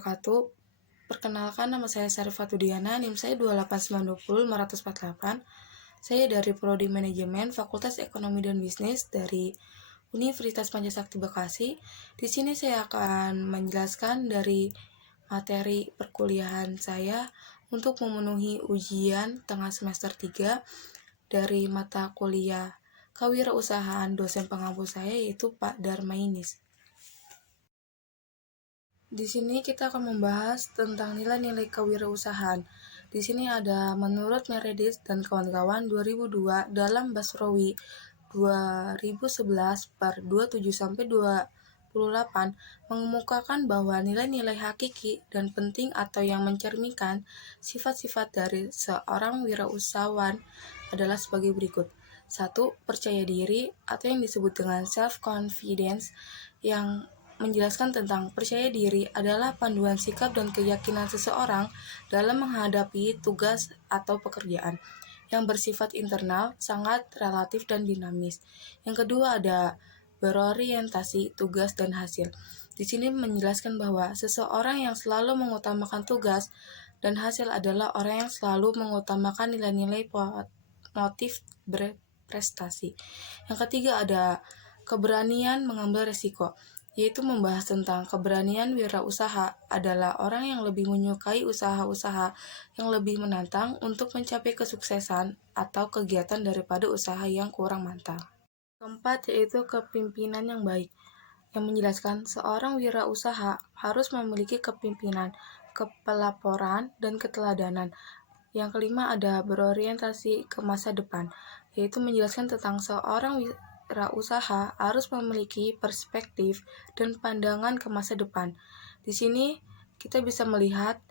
wabarakatuh. Perkenalkan, nama saya Sarifatu Diana, NIM saya 28920-548. Saya dari Prodi Manajemen Fakultas Ekonomi dan Bisnis dari Universitas Pancasakti Bekasi. Di sini saya akan menjelaskan dari materi perkuliahan saya untuk memenuhi ujian tengah semester 3 dari mata kuliah Kewirausahaan dosen pengampu saya yaitu Pak Darmainis. Di sini kita akan membahas tentang nilai-nilai kewirausahaan. Di sini ada menurut Meredith dan kawan-kawan 2002 dalam Basrowi 2011 per 27-28 mengemukakan bahwa nilai-nilai hakiki dan penting atau yang mencerminkan sifat-sifat dari seorang wirausahawan adalah sebagai berikut. 1. Percaya diri atau yang disebut dengan self-confidence, yang menjelaskan tentang percaya diri adalah panduan sikap dan keyakinan seseorang dalam menghadapi tugas atau pekerjaan yang bersifat internal, sangat relatif dan dinamis. Yang kedua ada berorientasi tugas dan hasil. Di sini menjelaskan bahwa seseorang yang selalu mengutamakan tugas dan hasil adalah orang yang selalu mengutamakan nilai-nilai motif berprestasi. Yang ketiga ada keberanian mengambil resiko, yaitu membahas tentang keberanian wirausaha adalah orang yang lebih menyukai usaha-usaha yang lebih menantang untuk mencapai kesuksesan atau kegiatan daripada usaha yang kurang mantap. Keempat yaitu kepemimpinan yang baik, yang menjelaskan seorang wirausaha harus memiliki kepemimpinan, kepelaporan, dan keteladanan. Yang kelima ada berorientasi ke masa depan, yaitu menjelaskan tentang seorang wirausaha harus memiliki perspektif dan pandangan ke masa depan. Di sini kita bisa melihat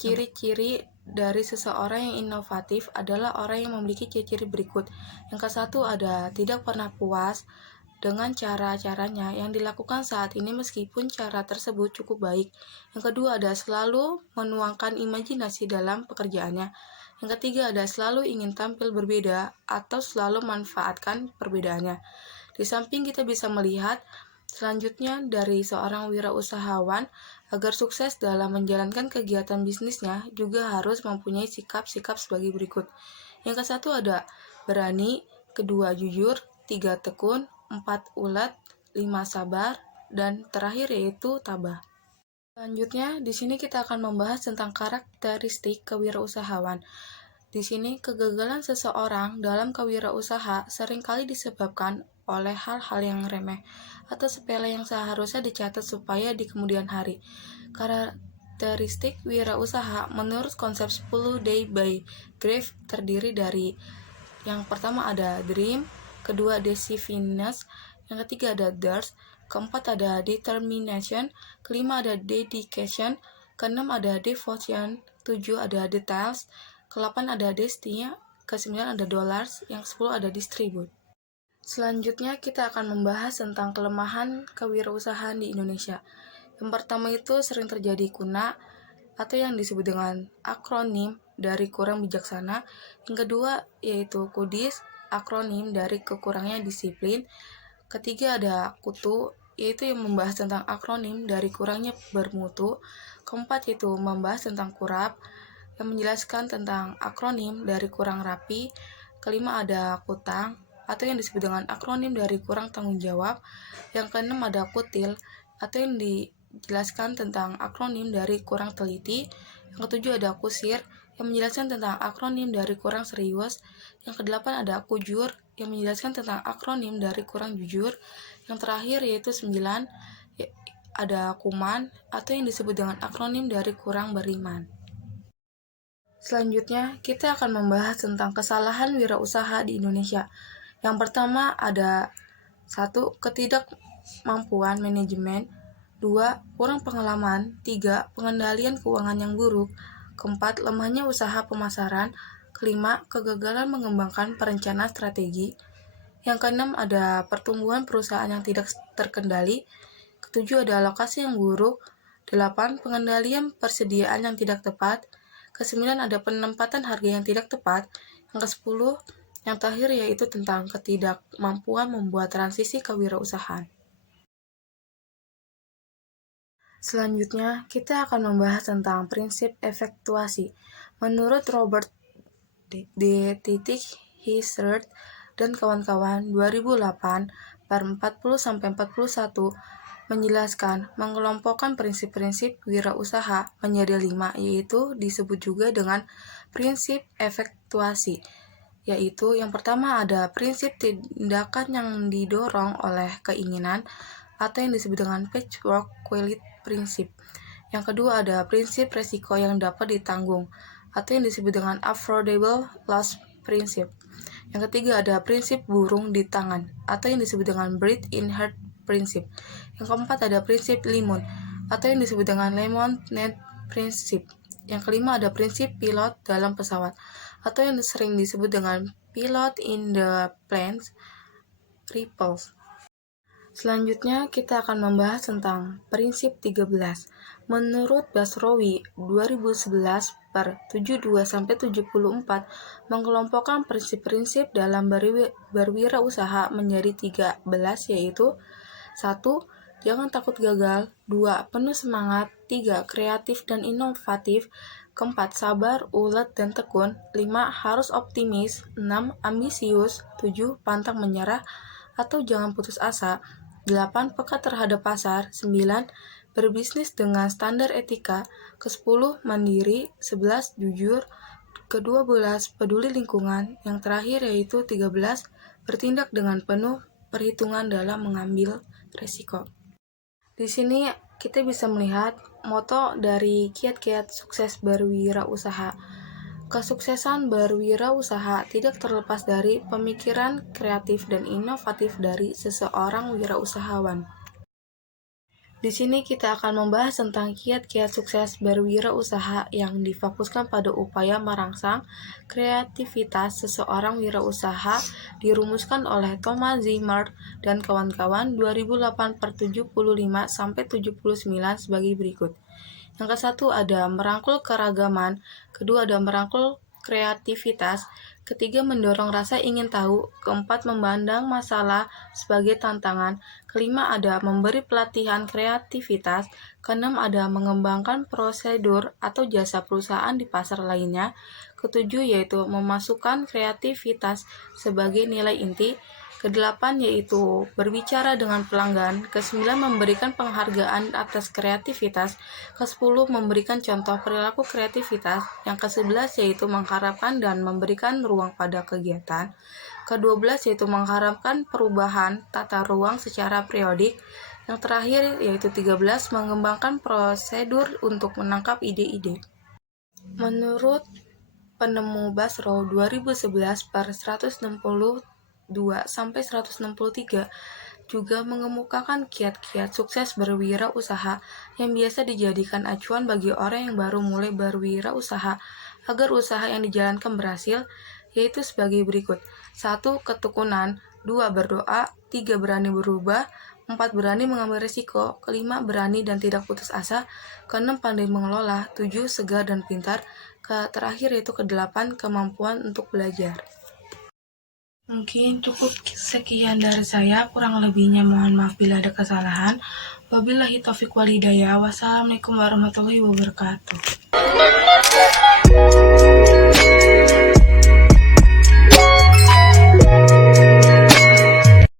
ciri-ciri dari seseorang yang inovatif adalah orang yang memiliki ciri-ciri berikut. Yang ke-1 ada tidak pernah puas dengan cara-caranya yang dilakukan saat ini meskipun cara tersebut cukup baik. Yang kedua ada selalu menuangkan imajinasi dalam pekerjaannya. Yang ketiga ada selalu ingin tampil berbeda atau selalu manfaatkan perbedaannya. Di samping kita bisa melihat selanjutnya dari seorang wirausahawan agar sukses dalam menjalankan kegiatan bisnisnya juga harus mempunyai sikap-sikap sebagai berikut. Yang ke-1 ada berani, kedua jujur, 3 tekun, 4 ulet, 5 sabar, dan terakhir yaitu tabah. Selanjutnya, di sini kita akan membahas tentang karakteristik kewirausahawan. Di sini, kegagalan seseorang dalam kewirausaha seringkali disebabkan oleh hal-hal yang remeh atau sepele yang seharusnya dicatat supaya di kemudian hari. Karakteristik wirausaha menurut konsep 10 day by graph terdiri dari yang pertama ada dream, kedua decisiveness, yang ketiga ada thirst, keempat ada determination, kelima ada dedication, keenam ada devotion, 7 ada details, ke-8 ada destiny, ke-9 ada dollars, yang 10 ada distribute. Selanjutnya kita akan membahas tentang kelemahan kewirausahaan di Indonesia. Yang pertama itu sering terjadi kuna atau yang disebut dengan akronim dari kurang bijaksana. Yang kedua yaitu kudis, akronim dari kekurangnya disiplin. Ketiga ada kutu, yaitu yang membahas tentang akronim dari kurangnya bermutu. Keempat yaitu membahas tentang kurap, yang menjelaskan tentang akronim dari kurang rapi. Kelima ada kutang, atau yang disebut dengan akronim dari kurang tanggung jawab. Yang keenam ada kutil, atau yang dijelaskan tentang akronim dari kurang teliti. Yang ketujuh ada kusir, yang menjelaskan tentang akronim dari kurang serius. Yang kedelapan ada kujur, yang menjelaskan tentang akronim dari kurang jujur. Yang terakhir yaitu 9 ada kuman, atau yang disebut dengan akronim dari kurang beriman. Selanjutnya, kita akan membahas tentang kesalahan wirausaha di Indonesia. Yang pertama ada 1. Ketidakmampuan manajemen, 2. Kurang pengalaman, 3. Pengendalian keuangan yang buruk, keempat, lemahnya usaha pemasaran, kelima, kegagalan mengembangkan perencanaan strategi, yang keenam ada pertumbuhan perusahaan yang tidak terkendali, ketujuh ada alokasi yang buruk, 8. Pengendalian persediaan yang tidak tepat, ke-9 ada penempatan harga yang tidak tepat, yang ke-10 yang terakhir yaitu tentang ketidakmampuan membuat transisi kewirausahaan. Selanjutnya, kita akan membahas tentang prinsip efektuasi. Menurut Robert D. Hissard dan kawan-kawan 2008 per 40-41 menjelaskan mengelompokkan prinsip-prinsip wirausaha menjadi 5, yaitu disebut juga dengan prinsip efektuasi. Yaitu yang pertama ada prinsip tindakan yang didorong oleh keinginan atau yang disebut dengan patchwork quality prinsip. Yang kedua ada prinsip resiko yang dapat ditanggung atau yang disebut dengan affordable loss prinsip. Yang ketiga ada prinsip burung di tangan atau yang disebut dengan bird in hand prinsip. Yang keempat ada prinsip limun atau yang disebut dengan lemonade prinsip. Yang kelima ada prinsip pilot dalam pesawat atau yang sering disebut dengan pilot in the planes ripples. Selanjutnya kita akan membahas tentang prinsip 13. Menurut Basrowi 2011 per 72-74 mengelompokkan prinsip-prinsip dalam berwirausaha menjadi 13, yaitu 1. Jangan takut gagal. 2. Penuh semangat. 3. Kreatif dan inovatif. 4. Sabar, ulet, dan tekun. 5. Harus optimis. 6. Ambisius. 7. Pantang menyerah atau jangan putus asa. 8. Peka terhadap pasar. 9. Berbisnis dengan standar etika. Ke-10. Mandiri. 11. Jujur. Ke-12. Peduli lingkungan. Yang terakhir yaitu 13. Bertindak dengan penuh perhitungan dalam mengambil resiko. Di sini kita bisa melihat moto dari kiat-kiat sukses berwirausaha. Kesuksesan berwirausaha tidak terlepas dari pemikiran kreatif dan inovatif dari seseorang wirausahawan. Di sini kita akan membahas tentang kiat-kiat sukses berwirausaha yang difokuskan pada upaya merangsang kreativitas seseorang wirausaha dirumuskan oleh Thomas Zimmer dan kawan-kawan 2008 per 75-79 sebagai berikut. Yang ke-1 ada merangkul keragaman, kedua ada merangkul kreativitas, ketiga mendorong rasa ingin tahu, keempat memandang masalah sebagai tantangan, kelima ada memberi pelatihan kreativitas, keenam ada mengembangkan prosedur atau jasa perusahaan di pasar lainnya, ketujuh yaitu memasukkan kreativitas sebagai nilai inti, ke-8 yaitu berbicara dengan pelanggan, ke-9 memberikan penghargaan atas kreativitas, ke-10 memberikan contoh perilaku kreativitas, yang ke-11 yaitu mengharapkan dan memberikan ruang pada kegiatan, ke-12 yaitu mengharapkan perubahan tata ruang secara periodik, yang terakhir yaitu 13 mengembangkan prosedur untuk menangkap ide-ide. Menurut penemu Basro 2011 per 162-163 juga mengemukakan kiat-kiat sukses berwirausaha yang biasa dijadikan acuan bagi orang yang baru mulai berwirausaha agar usaha yang dijalankan berhasil, yaitu sebagai berikut. 1. Ketekunan. 2. Berdoa. 3. Berani berubah. 4. Berani mengambil risiko. 5. Berani dan tidak putus asa. 6. Pandai mengelola. 7. Segar dan pintar. Terakhir yaitu ke-8 kemampuan untuk belajar. Mungkin cukup sekian dari saya, kurang lebihnya mohon maaf bila ada kesalahan. Wabillahi taufiq wal hidayah. Wassalamualaikum warahmatullahi wabarakatuh.